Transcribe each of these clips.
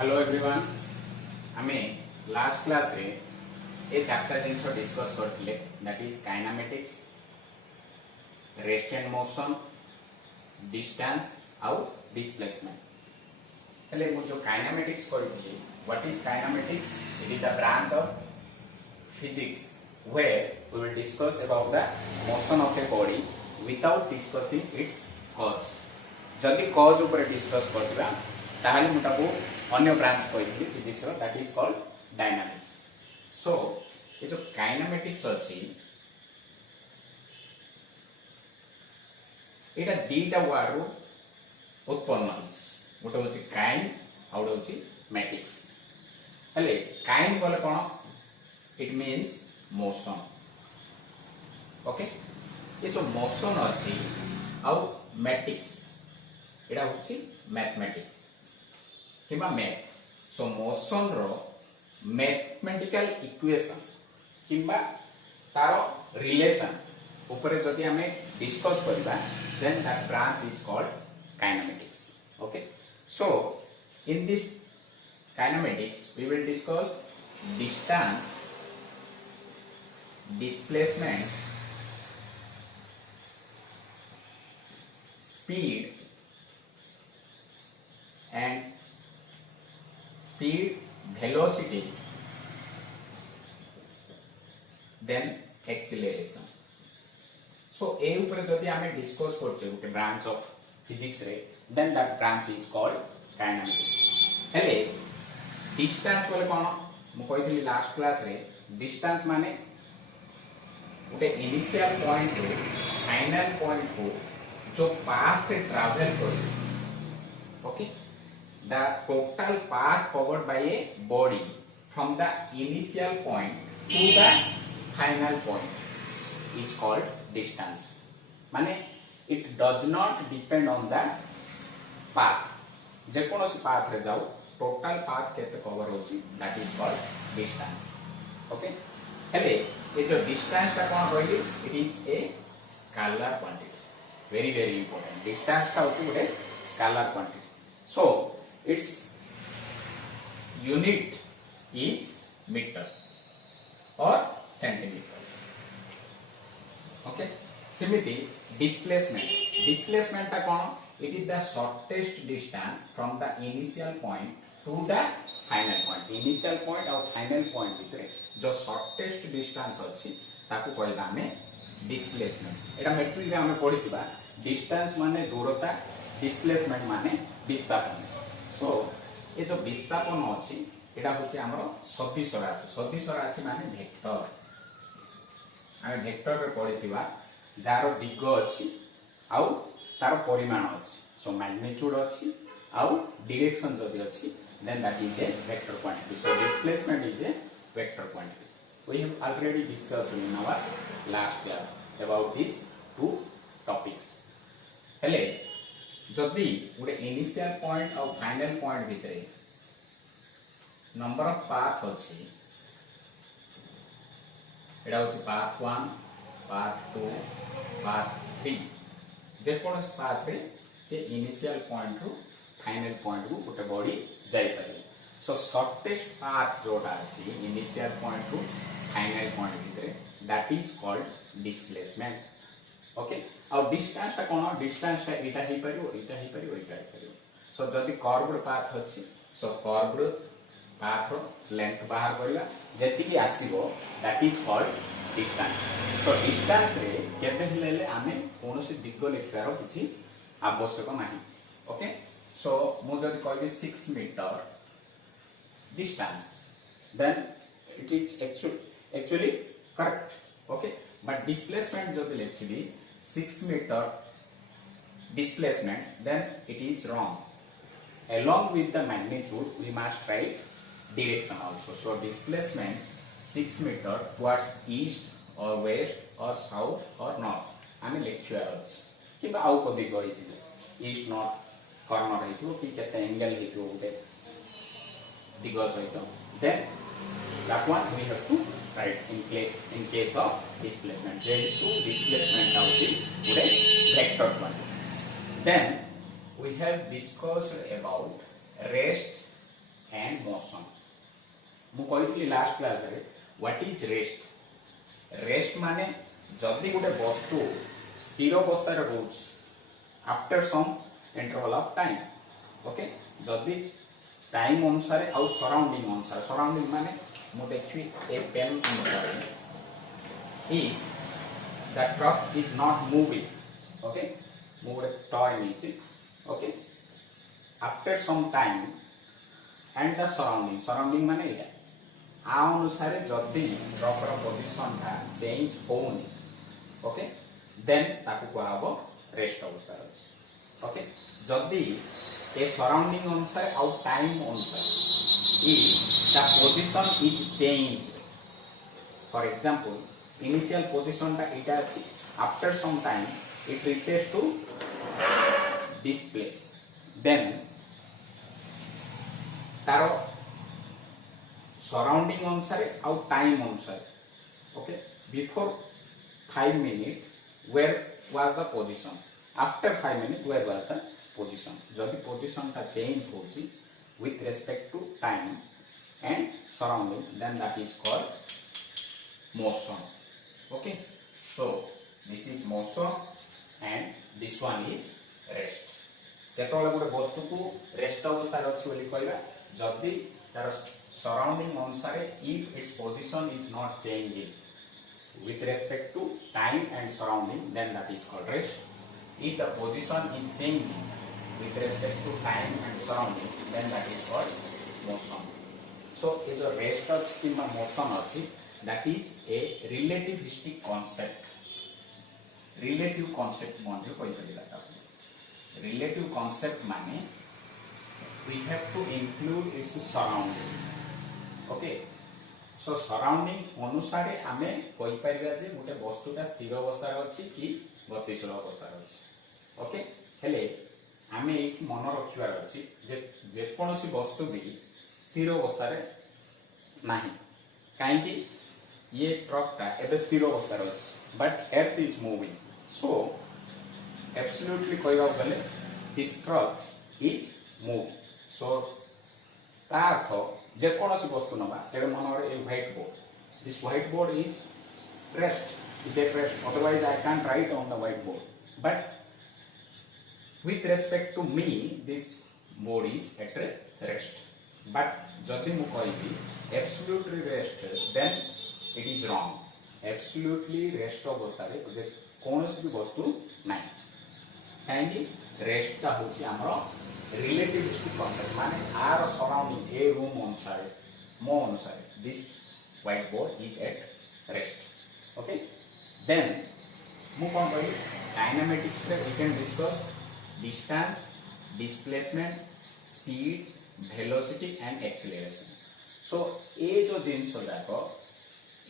Hello everyone आमे last class रे ए chapter जिनस discuss करथिले that is kinematics rest and motion distance आउ displacement हेले मु जो काइनेमेटिक्स करथिले what is kinematics it is the branch of physics where we will discuss about the motion of a body without discussing its cause जदि cause ऊपर discuss करथिबा ताहाले मु ताको अन्य ब्रांच कहली फिजिक्स रो that is called dynamics so ये जो काइनेमेटिक्स अछि एटा दीटा वर्ड रो उत्पन्न होइछ गोटे होछि काइन आ गोटे होछि मैटिक्स हेले काइन बोले कोन इट मींस मोशन ओके ये जो मोशन अछि आ मैटिक्स एटा होछि मैथमेटिक्स किबा मैथ सो मोशन रो मैथमेटिकल इक्वेशन किबा तारो रिलेशन ऊपर जदि हमें डिस्कस करबा then that branch is called kinematics okay so in this kinematics we will discuss distance displacement speed and speed velocity then acceleration so ए ऊपर जदि हमें डिस्कस करछे गोटे ब्रांच ऑफ फिजिक्स रे then that branch is called kinematics हेले distance बोले कोन मु कहितली लास्ट क्लास रे डिस्टेंस माने गोटे इनिशियल पॉइंट रो फाइनल पॉइंट को जो पाथ पे ट्रैवल करी okay the total path covered by a body from the initial point to the final point is called distance माने it does not depend on the path जे कोनोसी path रे जाऊ total path केते cover होची that is called distance okay हेले ये जो डिस्टेंस का कोन कहली it is a scalar quantity very important distance का होची गोटे scalar quantity so its unit is meter or centimeter okay similarly displacement ta kon it is the shortest distance from the initial point to the final point initial point और final point भितरे जो shortest distance अछि ताकू कहला हमें displacement एटा matric रे हमें पढितिबा distance माने दूरता displacement माने विस्थापन सो ये जो विस्थापन अछि एटा होछि हमरो सदिश राशि माने वेक्टर आमे वेक्टर रे पढितिबा जारो दिग अछि आउ तार परिमाण अछि सो मैग्नीट्यूड अछि आउ डायरेक्शन जदि अछि then that is a vector quantity so displacement is a vector quantity we have already discussed in our last class about this two topics हेले जदि गोटे इनिशियल पॉइंट और फाइनल पॉइंट भितरे number of path अछि एटा होछि path 1 path 2 path 3 जे कोन पाथ रे से इनिशियल पॉइंट रु फाइनल पॉइंट रु गोटे बॉडी जाई पारे सो शॉर्टेस्ट पाथ जोटा अछि इनिशियल पॉइंट रु फाइनल पॉइंट भितरे that is called displacement okay और डिस्टेंस ता कोन डिस्टेंस ता एटा ही परियो सो जदी कर्व्ड पाथ अछि सो कर्व्ड पाथ रो लेंथ बाहर करिया जेति की आसीबो that is called distance so distance रे केबे हिलेले आमे कोनोसी दिग लेखारो किछि आवश्यक नाही ओके सो मु जदी कहबी 6 meter distance then it is actually correct okay but displacement जदी लेखिबी 6 meter displacement then it is wrong along with the magnitude we must write direction also so displacement 6 meter towards east or west or south or north आमे लेखिया अछि किबा आउ को दिग होइथिले east north corner हेतु कि केते एंगल हेतु उते दिग सहित then that one we have to write in case of displacement जेहेतु displacement होछि गुडे vector quantity then we have discussed about rest and motion. मु कहितली लास्ट क्लास रे व्हाट इज रेस्ट. रेस्ट माने जदि गोटे वस्तु स्थिर अवस्था रे रहउछ after some interval of time. Okay, जदि टाइम अनुसार आउ सराउंडिंग अनुसार, सराउंडिंग माने मु देखि ए पेन अनुसार if the truck is not moving, okay, move a toy means it, okay, after some time and the surrounding माने इटा आ अनुसार जदि ट्रक रो पोजीशन था चेंज होनी, ओके, देन ताकू को आबो रेस्ट अवस्था अछि. ओके, जदि ए सराउंडिंग अनुसार आउ टाइम अनुसार if the position is changed, for example initial position ta eta achi, after some time it reaches to this place, then taro surrounding अनुसार आउ time अनुसार, okay, before 5 minutes where was the position, after 5 minutes where was the position. जदि position ta change होची with respect to time and surrounding, then that is called motion. Okay, so this is motion and this one is rest. केतोले गोटे वस्तु को rest अवस्था रे अछि बोली कहबा जदि तार सराउंडिंग अनुसार if its position is not changing with respect to time and surrounding, then that is called rest. If the position is changing with respect to time and surrounding, then that is called motion. So is a rest अछि कि motion अछि, that is a relativistic concept. Relative concept मध्ये कोई परिला था. Relative concept माने we have to include its surrounding. Okay, so surrounding अनुसारे आमे कोई परिला जे गोटे वस्तुटा स्थिर अवस्था रे अछि कि गतिशील अवस्था रे अछि. ओके, हेले आमे एक मन रखिबार अछि जे जे कोनोसी वस्तु भी स्थिर अवस्था रे नाही. काहे कि ये ट्रक ता एबे स्थिर अवस्था रे अछि but earth is moving. So absolutely कहबा गले this truck is moving. So ता अर्थ जे कोनोसी वस्तु नबा तेरे मन रे ए white board, this white board is rest, is at rest, otherwise I can't write on the white board, but with respect to me this board is at rest. But जदि मु कहबी absolutely rest, then it is wrong. Absolutely rest अवस्था रे जे कोनोसी भी वस्तु नै. काहेकि रेस्ट ता होची हमरो रिलेटिविस्टिक कांसेप्ट, माने आर सराउंडिंग ए रूम अनुसार मो अनुसार this white board is at rest. Okay, then मु कोन कहि काइनेमेटिक्स रे we can discuss distance, displacement, speed, velocity and acceleration. So ये जो जिनस जाको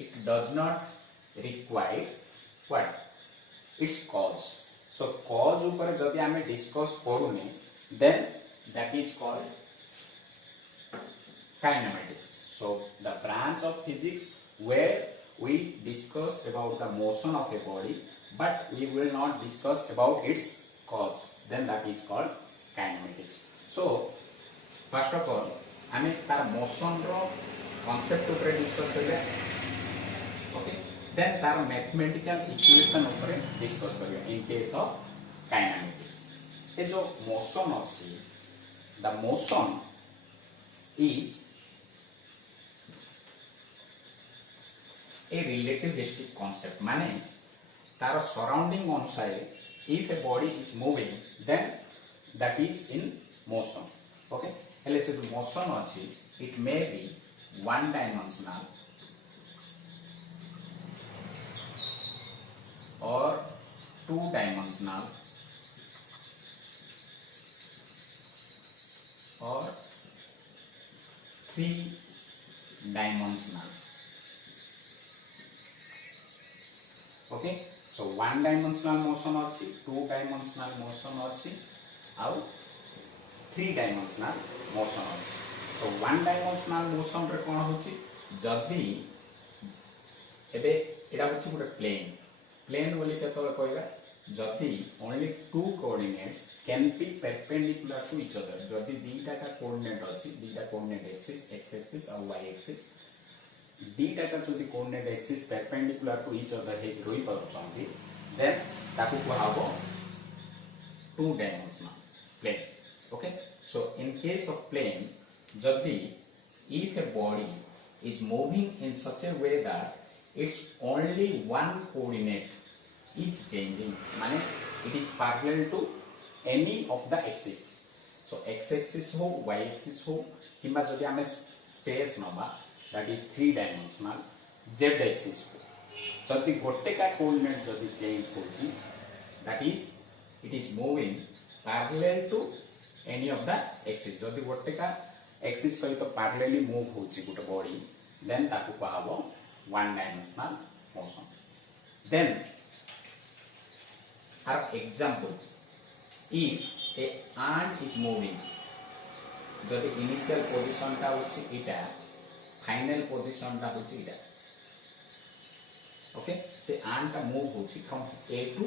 it does not require what its cause. So cause ऊपर जदि आमे discuss करूने then that is called kinematics. So the branch of physics where we discuss about the motion of a body but we will not discuss about its cause, then that is called kinematics. So first of all आमे तार motion रो concept ऊपर discuss करिया. Okay, then तार mathematical equation ऊपर discuss करिया इन case of kinematics. ए जो motion अछि, the motion is a relativistic concept, माने तार सराउंडिंग अनुसार if a body is moving then that is in motion. Okay, ele se motion अछि it may be one dimensional or two dimensional or three dimensional. Okay, so one dimensional motion अछि, two dimensional motion अछि, आउ three dimensional motion अछि. So one dimensional motion रे कोन होछि जदि एबे एडा होछि गोटे प्लेन. प्लेन बोली केतले कहबा जदि only two coordinates can be perpendicular to each other, जदि दीटा का कोऑर्डिनेट अछि, दीटा कोऑर्डिनेट एक्सिस x एक्सिस और y एक्सिस, दीटा का जदि coordinate axis perpendicular to each other हे रही परछंती, देन ताकू कहबो two dimensional plane. Okay, so in case of plane, जदि if a body is moving in such a way that its only one coordinate is changing, माने it is parallel to any of the axis, so x axis हो y axis हो किंबा जदि हमें space नबा that is 3 dimensional z axis हो, जदि गोटे का कोऑर्डिनेट जदि चेंज होची, that is it is moving parallel to any of the axis, जदि गोटे का एक्सिस सहित पैरेलली मूव होची गुटे बॉडी, देन ताकू कहबो वन डायमेंशनल मोशन. देन आर example, if a ant is moving, जदि इनिशियल पोजीशन टा होची इटा, फाइनल पोजीशन टा होची इटा. ओके, से ant टा मूव होची from A to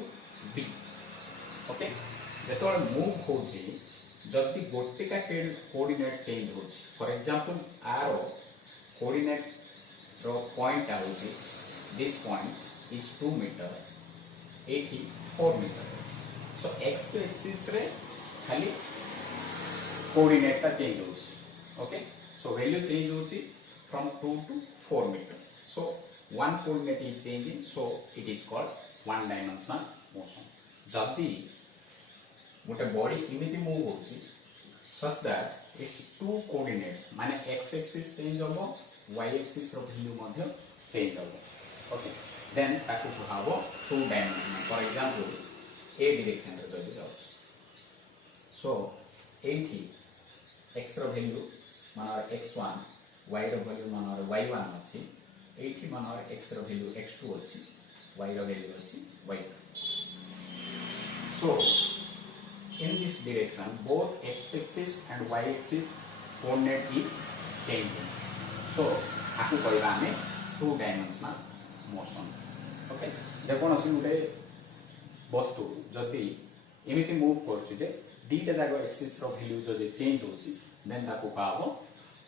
B. Okay, जेतोल मूव होची जदि गोटे का कोऑर्डिनेट चेंज होची, फॉर एग्जांपल आर कोऑर्डिनेट रो पॉइंट होची, दिस पॉइंट इज 2 मीटर, एठी 4 मीटर. सो एक्स एक्सिस रे खाली कोऑर्डिनेट ता चेंज होची. ओके, सो वैल्यू चेंज होची from 2 to 4 meter. So one coordinate is changing, so it is called one dimensional motion. जदि गोटे बॉडी इमिति मूव होची such that its two coordinates माने x axis चेंज होबो, y axis रो value मध्ये change होबो. ओके, देन ताकू कहबो two dimensional. For example a direction रे जदि जाउछ, सो एठी x रो वैल्यू मानर x1, y रो वैल्यू मानर y1 अछि, एठी मानर x रो वैल्यू x2 अछि, y रो वैल्यू अछि y2. So in this direction, both x-axis and y-axis coordinate is changing. So, आपको कहला हमें two dimensional motion. Okay? देखो नसी मुझे वस्तु जदि इमिति मूव करछि जे दीटा जागो एक्सिस रो वैल्यू जदि चेंज होछि, देन ताको कहबो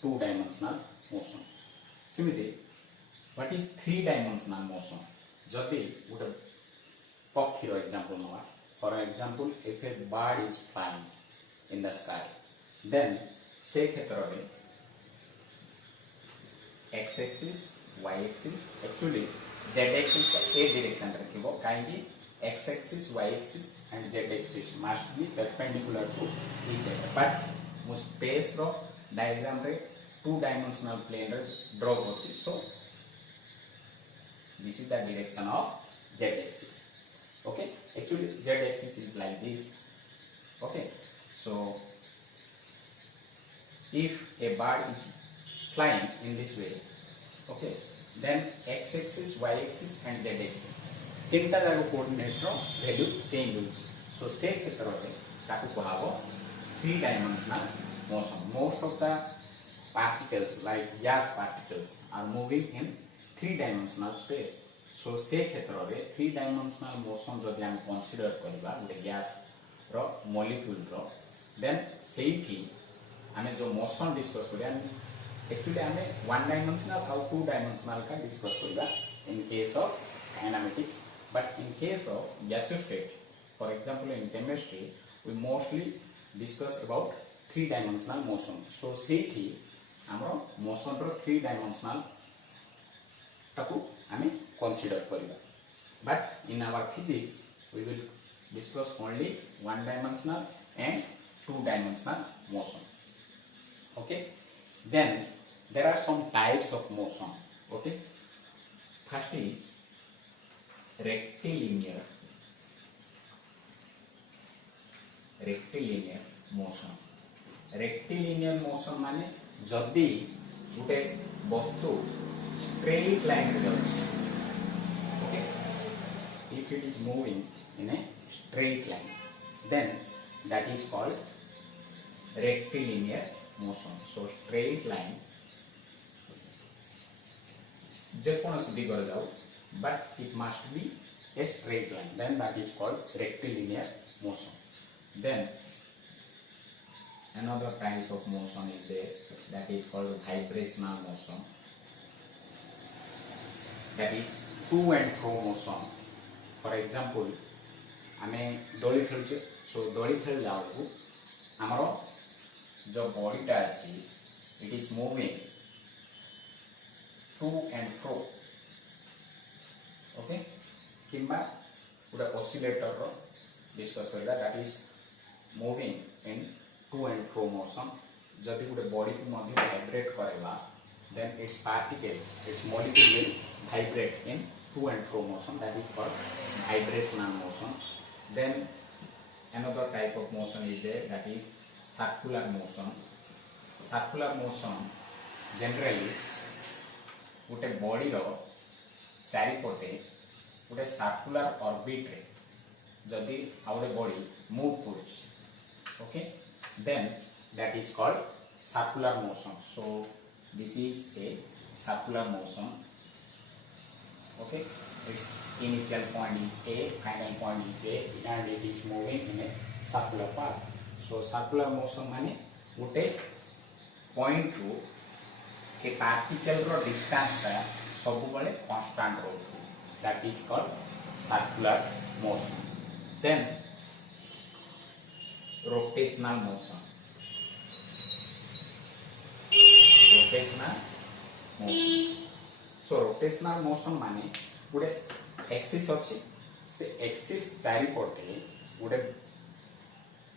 two dimensional motion. सिमिति what is 3 dimensional motion? जदि गोटे पक्षी रो एग्जांपल नवा, for example, if a bird is flying in the sky, then से क्षेत्र में x axis, y axis, actually z axis का a direction रखिबो, काहेकि x axis, y axis and z axis must be perpendicular to each other. But मु space रो diagram रे two dimensional plane रे draw करछि, so this is the direction of z axis. Okay, actually z axis is like this. Okay, so if a bird is flying in this way, okay, then x axis, y axis and z axis तीनटा जागो coordinate रो value change होछि. सो से क्षेत्र रे ताकू कहबो 3 dimensional motion. Most of the particles like gas particles are moving in 3 dimensional space. So से क्षेत्र रे 3 dimensional motion जदि हम कंसीडर करबा गोटे गैस रो मॉलिक्यूल रो, देन सेठी हमें जो मोशन डिस्कस करिया, एक्चुअली हमें 1 dimensional और 2 dimensional का डिस्कस करबा इन case of kinematics. But in case of gaseous state, for example in chemistry, we mostly discuss about 3 dimensional motion. So सेठी हमरो मोशन रो 3 dimensional ताकू हमें consider करिबा. But in our physics we will discuss only 1 dimensional and 2 dimensional motion. Okay, then there are some types of motion. Okay, first is rectilinear motion. Rectilinear motion माने जदि गोटे वस्तु straight line रे जाउछि, okay, if it is moving in a straight line, then that is called rectilinear motion. So straight line जे कोनोसी दिगरे जाउ, but it must be a straight line, then that is called rectilinear motion. Then another type of motion is there, that is called vibrational motion, that is to and fro motion. For example, आमे दोली खेलुचे, सो दोली खेल जाऊ आमरो जो बॉडीटा अछि it is moving to and fro, okay, किंबा पूरा oscillator रो discuss करला, that is moving in to and fro motion. जदि गुटे बॉडी को मध्य वाइब्रेट करेला, then its particle, its molecule will vibrate in to and fro motion, that is called vibrational motion. Then another type of motion is there, that is circular motion. Circular motion generally गोटे body रो चारिपटे गोटे circular orbit रे जदि आउटे body move करूछ, okay, then that is called circular motion. So this is a circular motion. Okay, its initial point is A, final point is A, and it is moving in a circular path. So circular motion माने गोटे point रू के particle रो distance टा सब बड़े constant row, that is called circular motion. Then rotational motion. Rotational motion. So rotational motion माने गोटे axis अछि, से एक्सिस चारि पटे गोटे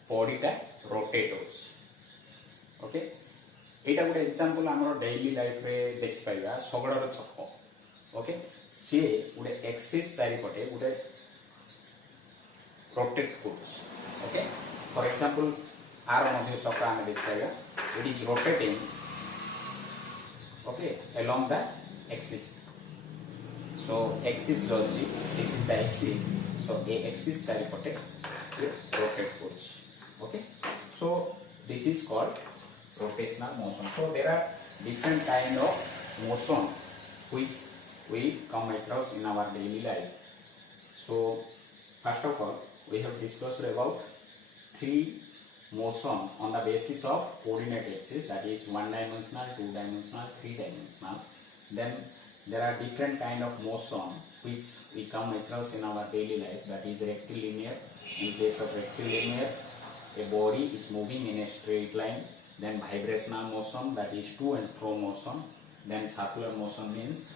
बॉडीटा रोटेट होछ, ओके. एटा गोटे एग्जांपल हमर डेली लाइफ रे देख पाइबा सगड़र चक्क, ओके, से गोटे एक्सिस चारि पटे गोटे रोटेट होछ, ओके. फॉर एग्जांपल आर मध्य चक्का हम देख पाइबा, it is rotating, okay, along the axis. So axis जो अछि, this is the axis. So a axis चारि पटे rotate होछ, okay. So this is called rotational motion. So there are different kind of motion which we come across in our daily life. So first of all, we have discussed about three motion on the basis of coordinate axis, that is one dimensional, two dimensional, three dimensional. Then there are different kind of motion which we come across in our daily life, that is rectilinear. In case of rectilinear, a body is moving in a straight line. Then vibrational motion, that is to and fro motion. Then circular motion means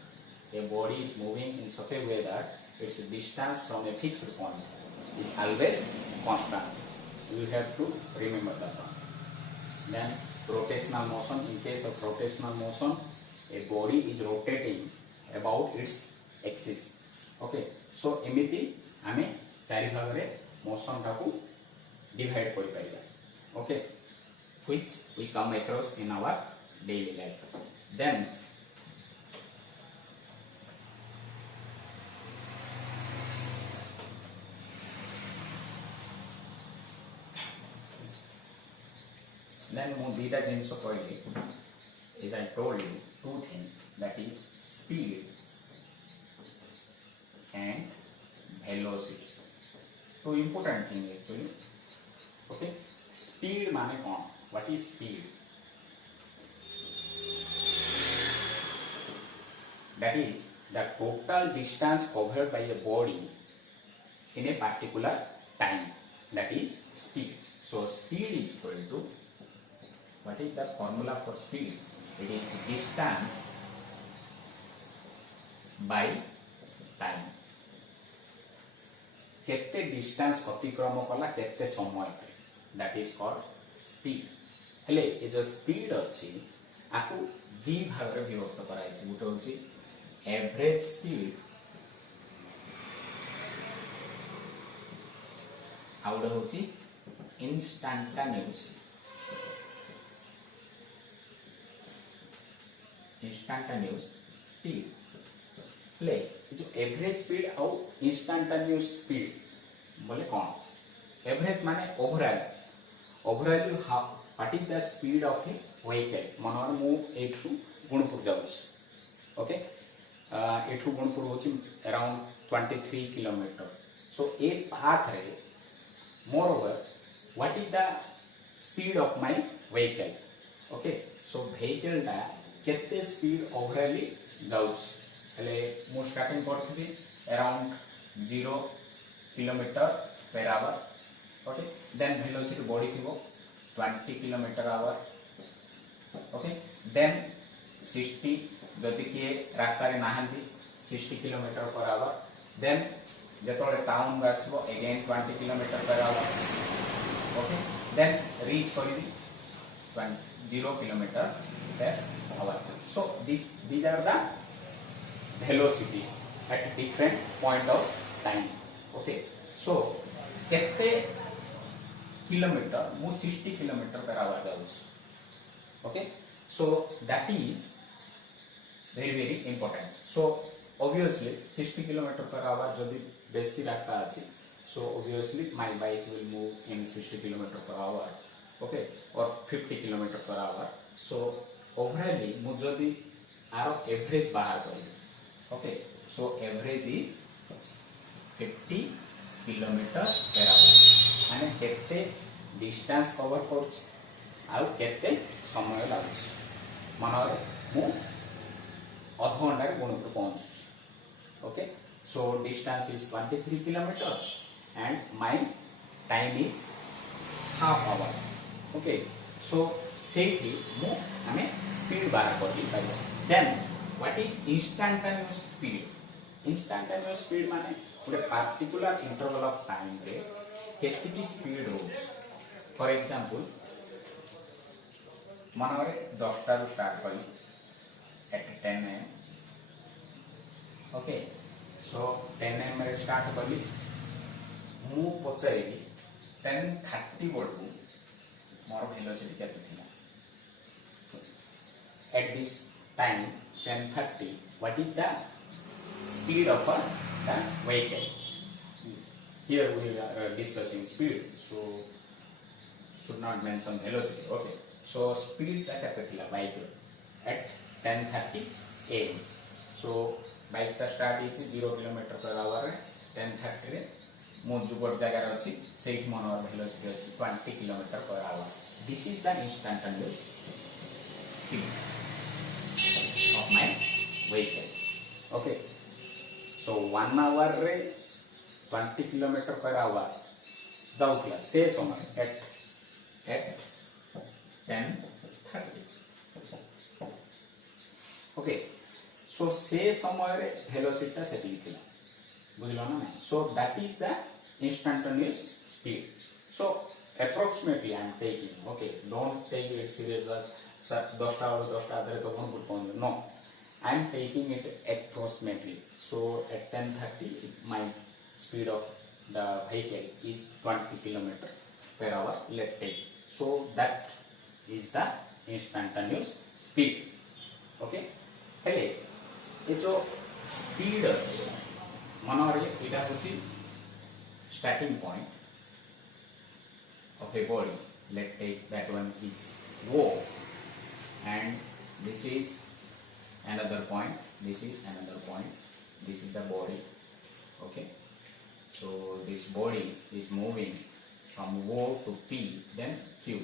a body is moving in such a way that its distance from a fixed point is always constant. You have to remember that one. Then rotational motion. In case of rotational motion, a body is rotating about its axis, okay. So एमिति आमे चारि भाग रे motion टाकू divide करि पाइबा, okay, which we come across in our daily life. Then मु दीटा जिंस कहली, as I told you, two things, that is speed and velocity. Two important things actually, okay. Speed माने कौन? What is speed? That is the total distance covered by a body in a particular time, that is speed. So speed is equal to, what is the formula for speed? It is distance by time. केते distance अतिक्रम कला केते समय, that is called speed. हेले ए जो speed अछि आकु दि भाग रे विभक्त कराइ छै. गुटे होछि एवरेज स्पीड, आउडे होछि इंस्टैंटेनियस स्पीड. ले जो एवरेज स्पीड आउ इंस्टैंटेनियस स्पीड बोले कौन? एवरेज माने overall what is the speed of a vehicle. मनोर मु एठू गुणपुर जाउछ, ओके, एठू गुणपुर होछि around 23 kilometer. So a path रे moreover what is the speed of my vehicle? Okay, so vehicle टा केते speed overly जाउछ हेले मु स्टार्टिंग करथि around 0 kilometer per hour. Okay, then velocity body thibo 20 kilometer hour. Okay, then 60 जदि किए रास्ता रे नाहंती 60 kilometer per hour. Then जेतोले टाउन आसबो again 20 kilometer per hour. Okay, then reach करिबी 0 kilometer per hour. So these are the velocities at different point of time. Okay, so केते kilometer मु 60 kilometer per hour जाउछ. Okay, so that is very important. So obviously 60 kilometer per hour जदि बेसी रास्ता अछि, so obviously my bike will move in 60 kilometer per hour. Okay, or 50 kilometer per hour. So overall मु जदि आरो average बाहर करिबी. Okay, so average is 50 kilometer per hour. माने केते डिस्टेंस कवर करछ आउ केते समय लागछ. मानर मु आधा घंटा रे गुणपुर पहुंच. Okay, so distance is 23 kilometer and my time is half hour. Okay, so सेठी मु हमें स्पीड बाहर कर दी पाइबो. Then what is instantaneous speed? Instantaneous speed माने ଗୋଟେ particular interval of time रे केतिकी स्पीड होछ. For example मनरे 10 टा रु स्टार्ट करी at 10 am. Okay, so 10 am रे स्टार्ट करी मु पचाइबी 10:30 बडू मोर वेलोसिटी केते थिला. At this time 10:30 what is the speed of the vehicle? Here we are discussing speed, so should not mention velocity. Okay, so speed ता केते थिला bike at 10:30 am. So bike ता स्टार्ट इछि 0 किलोमीटर पर आवर रे 10:30 रे मो जुगोट जगह रे अछि सेट मनर वेलोसिटी अछि 20 kilometre per hour. This is the instantaneous speed of my vehicle. Okay, so 1 hour रे 20 kilometer per hour जाउथला से समय at 10:30. Okay, so से समय रे velocity ता सेटिंग थिला बुझलो ना. So that is the instantaneous speed. So approximately I am taking. Okay, don't take it serious that 10 टा और 10 टा आधे तो कौन बुझ पाऊंगा. No, I am taking it approximately. So at 10:30 my speed of the vehicle is 20 kilometer per hour. Let's take. So that is the instantaneous speed. Okay, हेले ये जो speed अछि मनरे इटा होछि starting point of a body. Let's take that one is O, and this is another point, this is another point, this is the body. Okay, so this body is moving from O to P, then Q.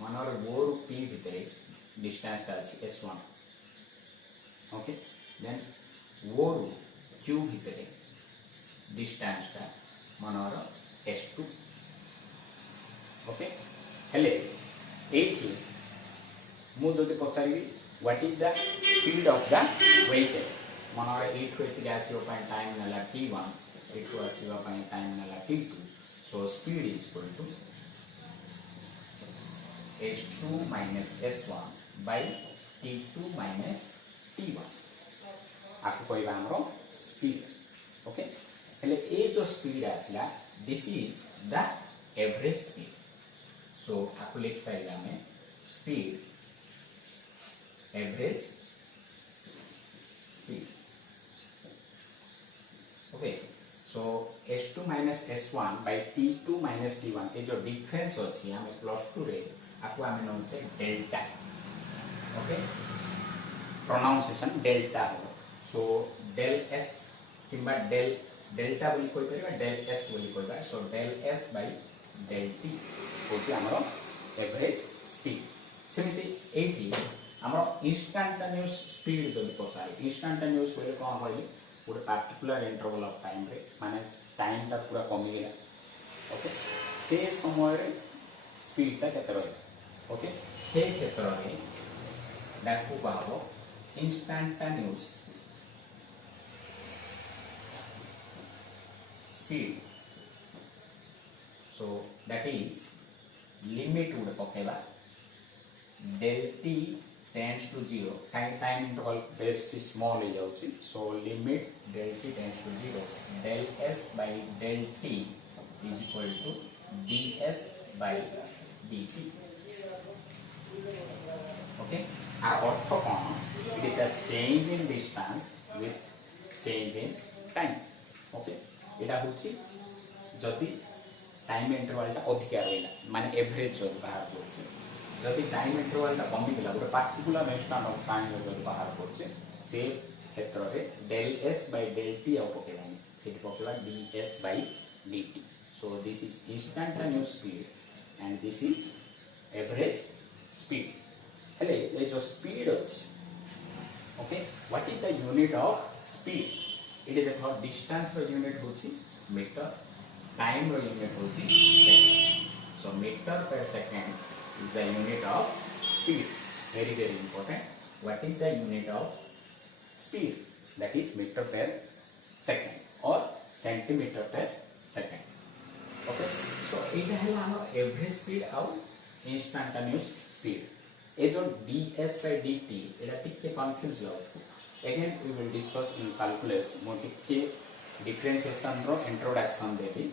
मनर O ru P भितरे distance ता अछि S1. Okay, then O ru Q भितरे distance ता मनर S2. Okay, हेले एठी मु जदि पचारिबी what is the speed of the vehicle. मनर 8 रो एति आसीबो पय टाइम नला t1, 8 रो आसीबो पय टाइम नला t2. So speed is equal to s2 minus s1 by t2 minus t1. आपको कहबा हमरो स्पीड. ओके, हेले ए जो स्पीड आसला this is the average speed. So आपको लिख पाइला हमें speed average speed. Okay, so s2 minus s1 by t2 minus t1 ए जो डिफरेंस अछि हमें +2 रे आपको हमें नोन से डेल्टा. ओके, प्रोनाउंसिएशन डेल्टा हो. सो डेल s किंबा डेल डेल्टा बोली कोइ परिबा डेल एस बोली कोइबा so del S by del T होची हमरो एवरेज स्पीड सेमिति एठी हमरो इंस्टैंटेनियस स्पीड जदि पचारे इंस्टैंटेनियस बोले कोन होइली गोटे पार्टिकुलर इंटरवल ऑफ टाइम रे माने टाइम ता पूरा कमी गेला ओके से समय रे स्पीड ता केते रहे ओके से क्षेत्र रे डाकू कहबो instantaneous speed so that is limit would पकेबा del t tends to 0 time interval very small हो जाउची so limit del t tends to 0 del s by del t is equal to ds by dt okay our earth cone it is a change in distance with change in time okay एटा होची जदि time interval ता अधिका रहला माने average जदि बाहर करछे जदि टाइम इंटरवल ता कमी गेला गोटे पार्टिकुलर इंस्टेंट ऑफ टाइम जदि बाहर करछे से क्षेत्र रे del S by del T आ पकेबानी सेठी पकेबा ds by dt so this is instantaneous speed and this is average speed हेले ए जो स्पीड अछि okay what is the unit of speed it is देखो डिस्टेंस रो यूनिट होची मीटर टाइम रो यूनिट होची second so metre per second is the unit of speed very important what is the unit of speed that is meter per second or centimeter per second okay so इटा है हमर average speed और instantaneous speed ए जो ds by dt एटा टिके confuse लागत again we will discuss in calculus मोटिके differentiation रो introduction देबी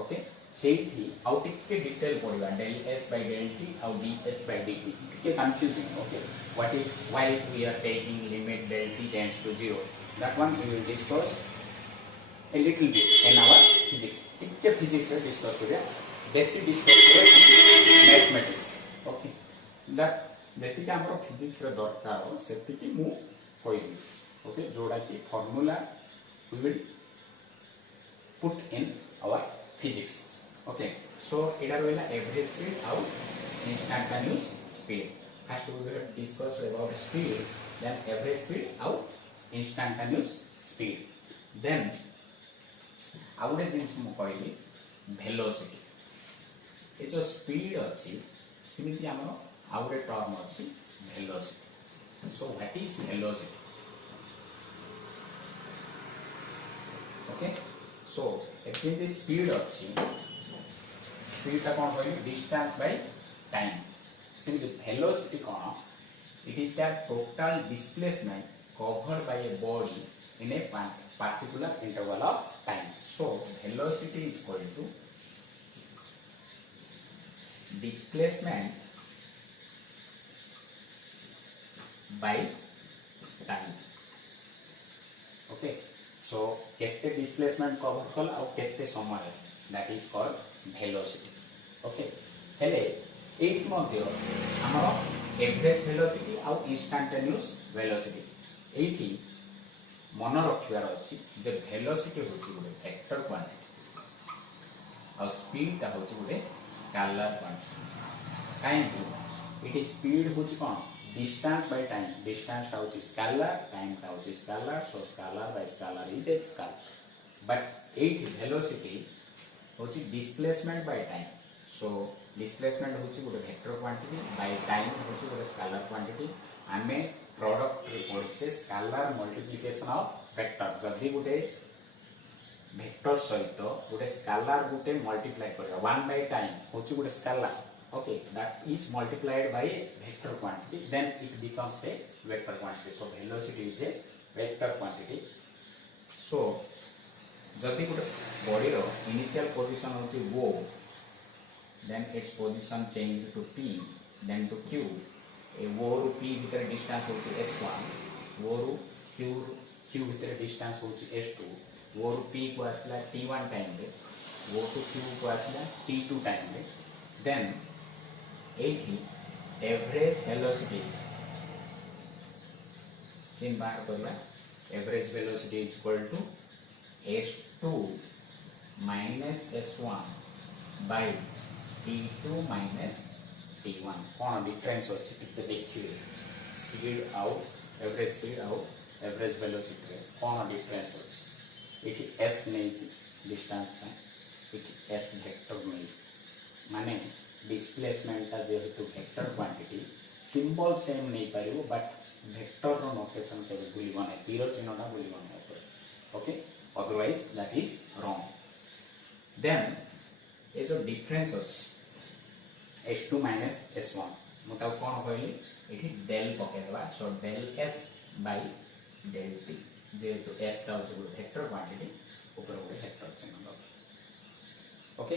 ओके सेठी आउ टिके डिटेल पडिबा del s by del t आउ ds by dt टिके confusing okay what is why we are taking limit del t tends to 0 that one we will discuss a little bit in our physics टिके physics रे discuss करिया basic discuss करिया mathematics okay that जेतिका हमरो physics रे दरकार हो सेतिकी मु होइली okay जोड़ा की formula we will put in our physics okay so ida roila average speed out instantaneous speed first we will discuss about speed then average speed out instantaneous speed then आउटे जिंस मु कहली velocity ए जो speed अछि सिमिति हमरो आउटे term अछि velocity so what is velocity okay so actually the speed अछि speed ता कोन कहली distance by time सिमिति velocity cone it is the total displacement covered by a body in a particular interval of time so velocity is equal to displacement by time okay so केते displacement cover कल और केते समय that is called velocity okay हेले eight मध्ये हमर average velocity और instantaneous velocity एठी मन रखिबार अछि जे वेलोसिटी होछि गुटे वेक्टर क्वांटिटी और स्पीड ता होछि गुटे स्केलर क्वांटिटी काहे इट इज स्पीड होछि कोन distance by time distance ता होछि स्केलर टाइम ता होछि scalar so scalar by scalar is एक स्केलर बट एट वेलोसिटी होछि displacement by time so displacement होछि गुटे वेक्टर क्वांटिटी बाय टाइम होछि गुटे स्केलर क्वांटिटी आमे प्रोडक्ट रे पढिछे स्केलर मल्टिप्लिकेशन ऑफ वेक्टर जदी गुटे वेक्टर सहित गुटे स्केलर गुटे मल्टीप्लाई करबा 1 बाय टाइम होछि गुटे scalar okay that is multiplied by vector quantity then it becomes a vector quantity so velocity is a vector quantity so जदि गुटे body रो initial position होची o then its position change to p then to q ए o रो p भीतर distance होची s1 o रो q भीतर distance होची s2 o रो p को आसला t1 टाइम रे o to q को आसला t2 टाइम रे then एवरेज वेलोसिटी इन बाहर करला average velocity is equal to s2 minus s1 by t2 minus t1 कौन डिफरेंस अछि टिके देखिए स्पीड आउ एवरेज वेलोसिटी रे कौन डिफरेंस अछि एठी s नै डिस्टेंस में एठी s वेक्टर नै माने डिस्प्लेसमेंट ता जेहेतु वेक्टर क्वांटिटी सिंबल सेम नहीं पारिबो बट वेक्टर रो नोटेशन के भूलिबो नै तीर चिन्हटा भूलिबो नै okay otherwise that is wrong then ये जो डिफरेंस अछि s2 minus s1 मुता कोन कहली एठी डेल पके देबा so del s by del t जेहेतु s का जो वेक्टर क्वांटिटी ऊपर वो वेक्टर चिन्ह दो okay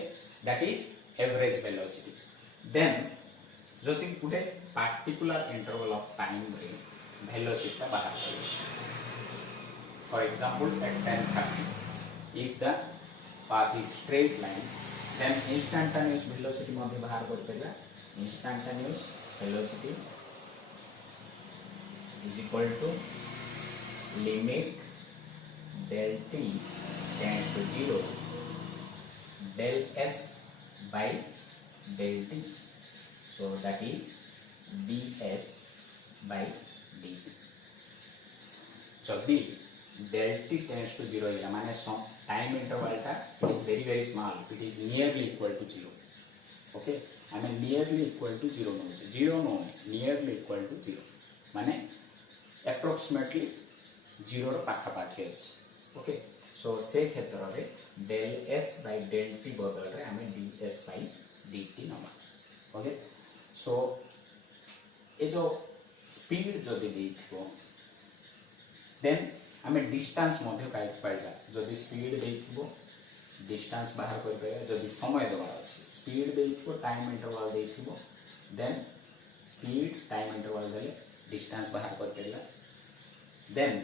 that is average velocity then जदि गुटे पार्टिकुलर इंटरवल ऑफ टाइम रे वेलोसिटी का बाहर करियो for example at 10:30 if the path is straight line then instantaneous velocity मध्ये बाहर कर पेला instantaneous velocity is equal to limit del t tends to 0 del s by del t so that is ds by dt जदि del t tends to 0 इला माने some time interval टा it is very small it is nearly equal to 0 okay I mean nearly equal to 0 no 0 no nearly equal to 0 माने approximately 0 रो पाखा पाखी अछि okay so से क्षेत्र रे del s by del t बदल रे हमें ds by dt नबा ओके सो ए जो स्पीड जदि देथिबो देन हमें डिस्टेंस मध्ये काई पाइला जदि स्पीड देथिबो डिस्टेंस बाहर कर पाए जदि समय देबार अछि स्पीड देथिबो टाइम इंटरवल देथिबो देन स्पीड टाइम इंटरवल देले डिस्टेंस बाहर कर पाइला देन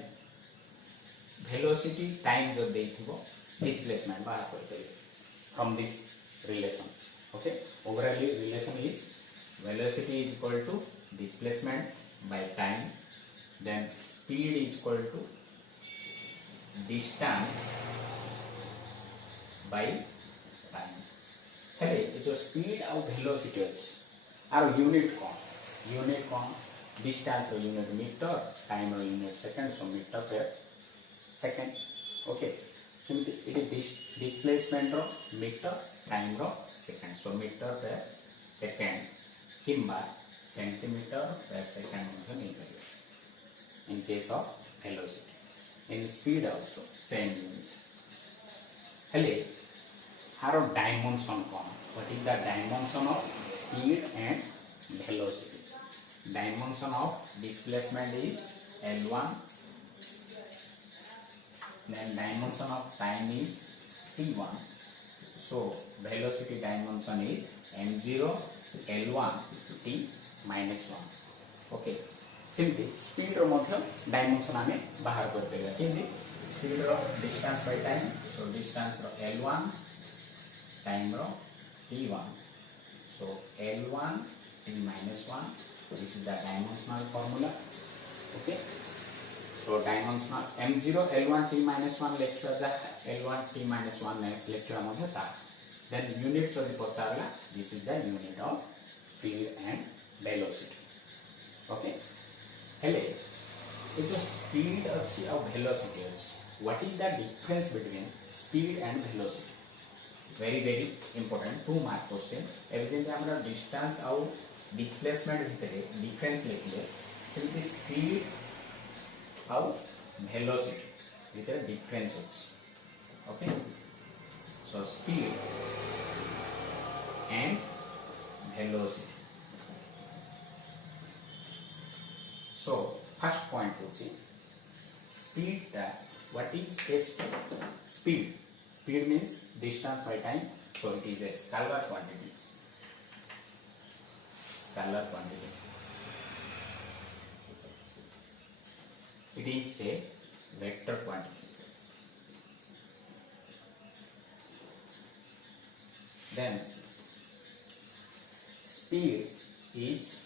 वेलोसिटी टाइम जो देथिबो डिस्प्लेसमेंट बाहर कर पाइला from this relation okay overall relation is velocity is equal to displacement by time then speed is equal to distance by time हेले ये जो speed और velocity अछि आरो यूनिट कोन distance रो यूनिट मीटर टाइम रो unit second so metre per second okay simply it is displacement रो मीटर टाइम रो second so metre per second किंबा सेंटीमीटर पर सेकंड मध्ये नहीं करियो in case of velocity in speed also same unit हेले हारो dimension कोन what is the dimension of speed and velocity dimension of displacement is l1 then dimension of time is t1 so velocity dimension is m0 l1 t minus 1 okay simply speed रो मध्य dimension हमें बाहर कर देगा किंतु speed रो distance by time so distance रो l1 time रो t1 so l1 t minus 1 this is the dimensional formula okay so dimensional m0 l1 t minus 1 लेखिवा जा l1 t minus 1 लेखिवा मध्ये ता then unit जदि पचारला this is the unit of speed and velocity okay हेले ये जो speed अछि और velocity अछि what is the difference between speed and velocity very important 2 mark question एवजेंट हमरा distance और displacement भितरे difference लेखिले सिंपली speed और velocity भितरे difference अछि okay so speed and velocity so first point होची speed that what is a speed means distance by time so it is a scalar quantity it is a vector quantity then speed is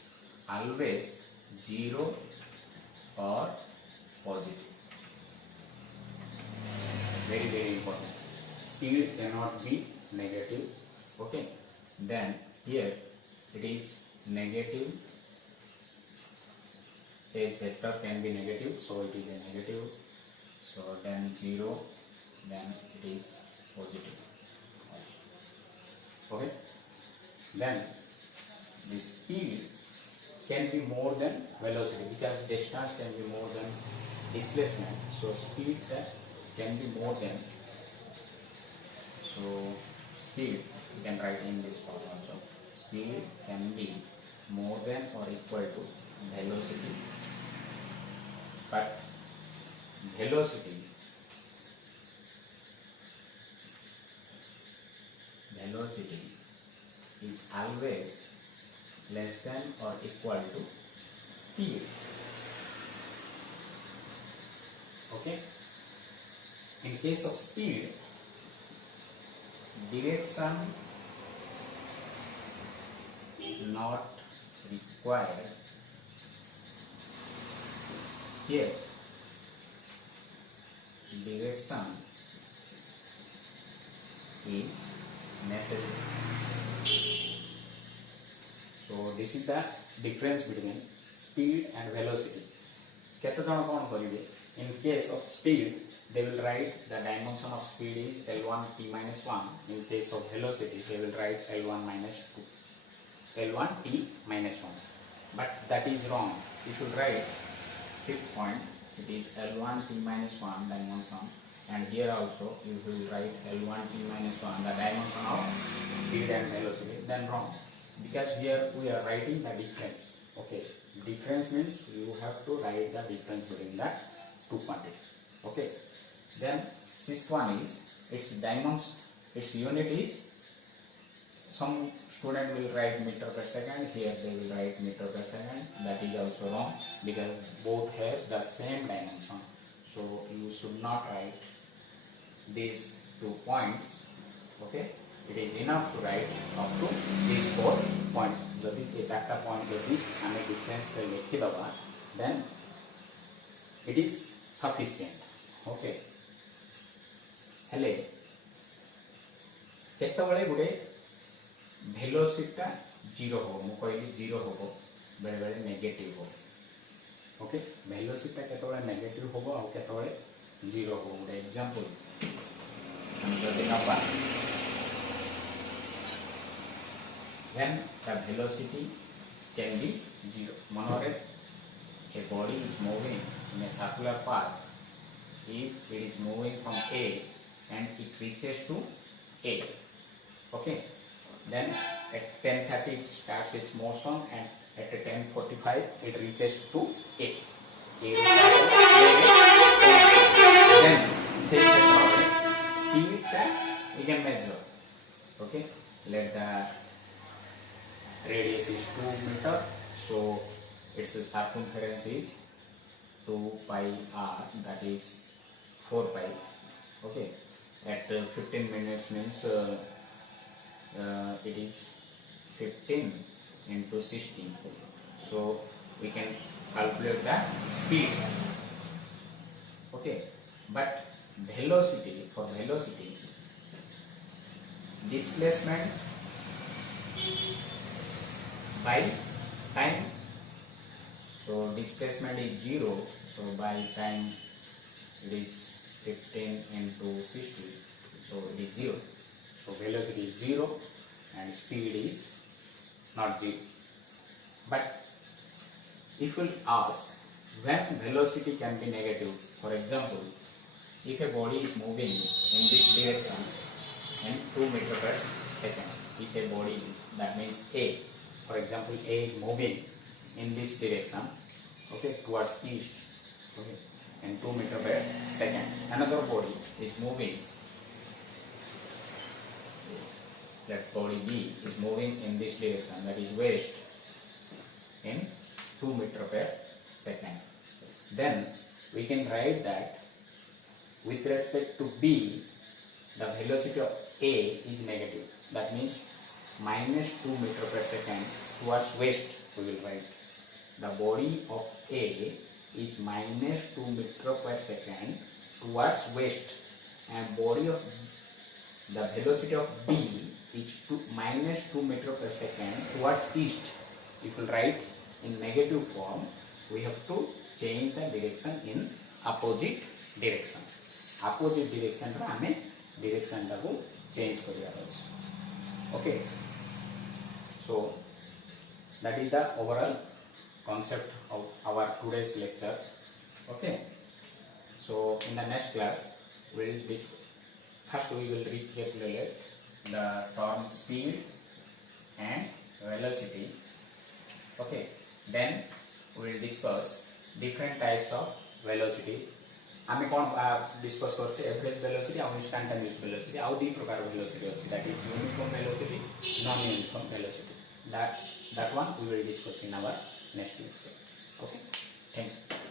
always 0 or positive very very important. Speed cannot be negative. Okay, then here it is negative. Phase vector can be negative, so it is a negative. So then 0, then it is positive. Okay, then the speed can be more than velocity because distance can be more than displacement. So speed can be more than. So speed you can write in this form also. Speed can be more than or equal to velocity, but velocity is always less than or equal to speed. Okay, in case of speed, direction not required. Here direction is necessary. So this is the difference between speed and velocity. केते जण कोन करिवे? In case of speed, they will write the dimension of speed is L1 t minus 1. In case of velocity, they will write L1 minus 2. L1 t minus 1. But that is wrong. You should write fifth point. It is L1 t minus 1 dimension. And here also you will write L1 t minus 1, the dimension of speed and velocity. Then wrong. Because here we are writing the difference. Okay. Difference means you have to write the difference between the two quantities. Okay. Then sixth one is its dimension, its unit is, some student will write meter per second, here they will write meter per second. That is also wrong because both have the same dimension. So you should not write these 2 points. Okay, it is enough to write up to these 4 points. Jodi e 4 point jodi ame difference re lekhi daba, then it is sufficient. Okay, हेले केतबळे गुडे velocity 0 हो, मु कहली 0 हो, बेले बेले negative हो. Okay, velocity केतबळे negative हो और केतबळे 0 हो. गुडे एग्जांपल हम जदि नबा, when the velocity can be 0. मनोरे a body is moving in a circular path. If it is moving from A and it reaches to A, okay, then at 10:30 it starts its motion and at 10:45 it reaches to A. Then same speed that we can measure. Okay, let the radius is 2 meter, so its circumference is 2 pi r, that is 4 pi. Okay, at 15 minutes means it is 15 into 16. So we can calculate the speed. Okay, but velocity, for velocity, displacement by time. So displacement is 0, so by time it is 15 into 60, so it is 0. So velocity is 0 and speed is not 0. But if we ask when velocity can be negative, for example, if a body is moving in this direction in 2 meters per second, if a body, that means A, for example, A is moving in this direction, okay, towards east, okay, and 2 meters per second. Another body is moving, that body B is moving in this direction, that is west, in 2 meters per second. Then we can write that with respect to B, the velocity of A is negative. That means minus 2 meters per second towards west, we will write. The body of A is minus 2 meters per second towards west. and body of the velocity of B is minus 2 meter per second towards east. If we write in negative form, we have to change the direction in opposite direction. Opposite direction रा हमें direction टाको change करियार अछि. Okay. So that is the overall concept of our today's lecture. Okay. So in the next class, first we will recalculate the term speed and velocity. Okay. Then we will discuss different types of velocity. आमे कौन discuss करछे average velocity और instantaneous velocity आउ दी प्रकार velocity अछि, that is uniform velocity, non uniform velocity. That one we will discuss in our next lecture. Okay, thank you.